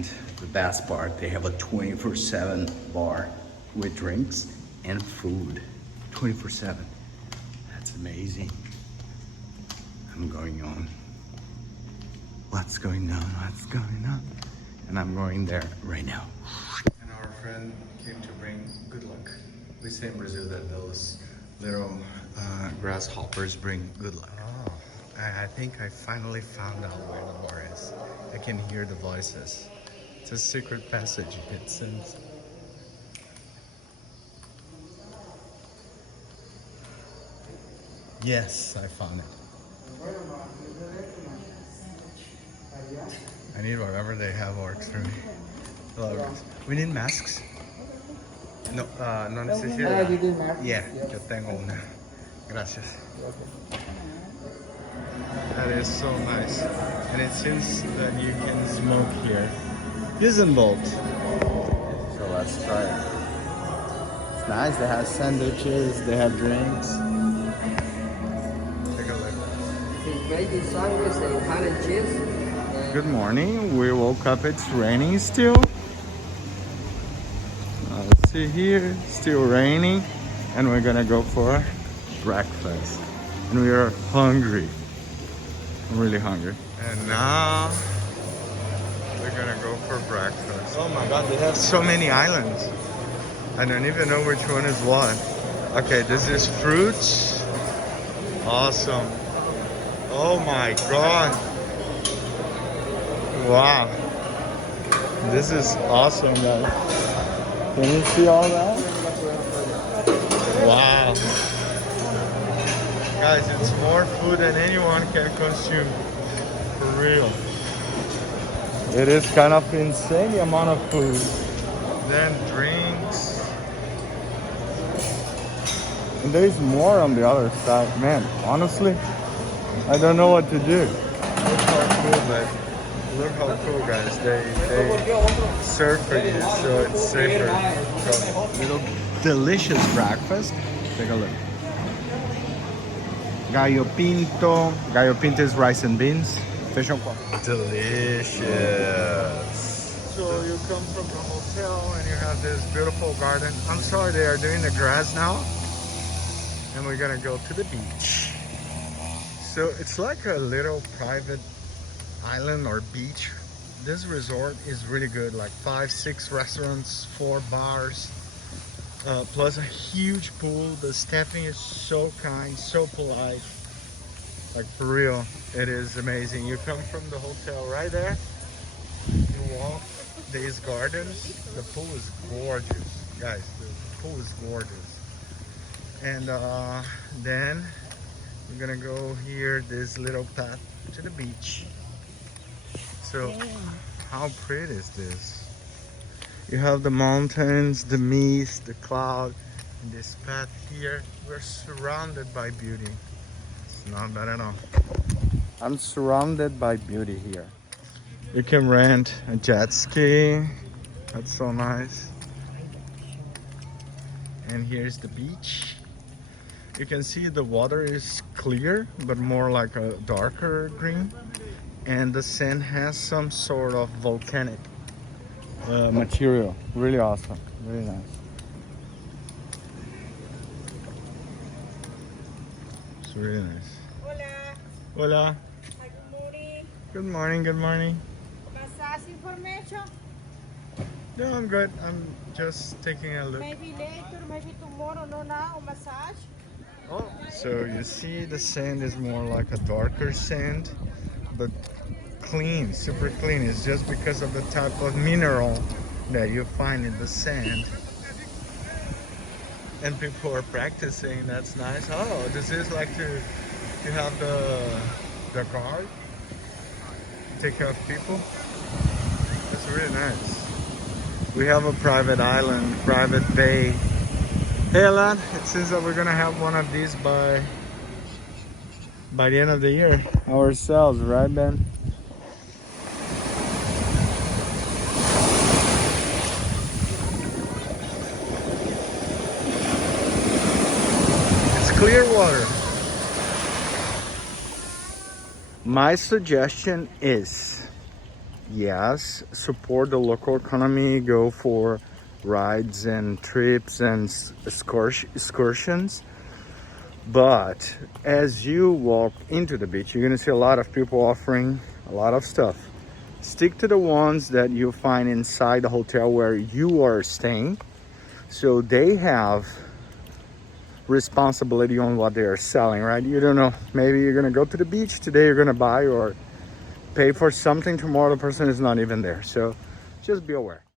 And the best part, they have a 24/7 bar with drinks and food. 24/7. That's amazing. I'm going on. What's going on? What's going on? And I'm going there right now. And our friend came to bring good luck. We say in Brazil that those little grasshoppers bring good luck. Oh, I think I finally found out where the bar is. I can hear the voices. It's a secret passage, it seems. Yes, I found it. I need whatever they have works for me. We need masks. No, no necesito. Yeah, yo tengo una. Gracias. That is so nice. And it seems that you can smoke here. Isn't bolt. So let's try it. It's nice. They have sandwiches, they have drinks. Take a look. Good morning. We woke up. It's raining still. Let's see here. Still raining. And we're gonna go for breakfast. And we are hungry. I'm really hungry. And now we're gonna go for breakfast. Oh my god, they have so many islands. I don't even know which one is what. Okay, this is fruits. Awesome. Oh my god. Wow. This is awesome, guys. Can you see all that? Wow. Guys, it's more food than anyone can consume. For real. It is kind of insane the amount of food. Then drinks. And there's more on the other side. Man, honestly, I don't know what to do. Look how cool, man. Look how cool, guys. They serve for you, so it's safer. So, little delicious breakfast. Take a look. Gallo pinto. Gallo pinto is rice and beans. Fish and pork. Delicious. So you come from the hotel and you have this beautiful garden. I'm sorry, they are doing the grass now. And we're gonna go to the beach. So it's like a little private island or beach. This resort is really good, like 5-6 restaurants, 4 bars, plus a huge pool. The staffing is so kind, so polite. Like for real, it is amazing. You come from the hotel right there, you walk these gardens. The pool is gorgeous, guys. The pool is gorgeous. And then we're gonna go here, this little path to the beach. So how pretty is this? You have the mountains, the mist, the cloud, and this path here. We're surrounded by beauty. It's not bad at all. I'm surrounded by beauty here. You can rent a jet ski. That's so nice. And here's the beach. You can see the water is clear, but more like a darker green. And the sand has some sort of volcanic material. Really awesome. Really nice. It's really nice. Hola. Hola. Hi, good morning. Good morning. Good morning. Massage information? No, I'm good. I'm just taking a look. Maybe later, maybe tomorrow, no now, massage. Oh, so you see the sand is more like a darker sand, but clean, super clean. It's just because of the type of mineral that you find in the sand. And people are practicing. That's nice. Oh, this is like to have the guard take care of people. That's really nice. We have a private island, private bay. Hey Alan, it seems that we're gonna have one of these by the end of the year ourselves, right Ben? It's clear water. My suggestion is yes, support the local economy, go for rides and trips and excursions. But as you walk into the beach, you're gonna see a lot of people offering a lot of stuff. Stick to the ones that you find inside the hotel where you are staying. So they have responsibility on what they are selling, right? You don't know, maybe you're gonna go to the beach today, you're gonna buy or pay for something tomorrow, the person is not even there. So just be aware.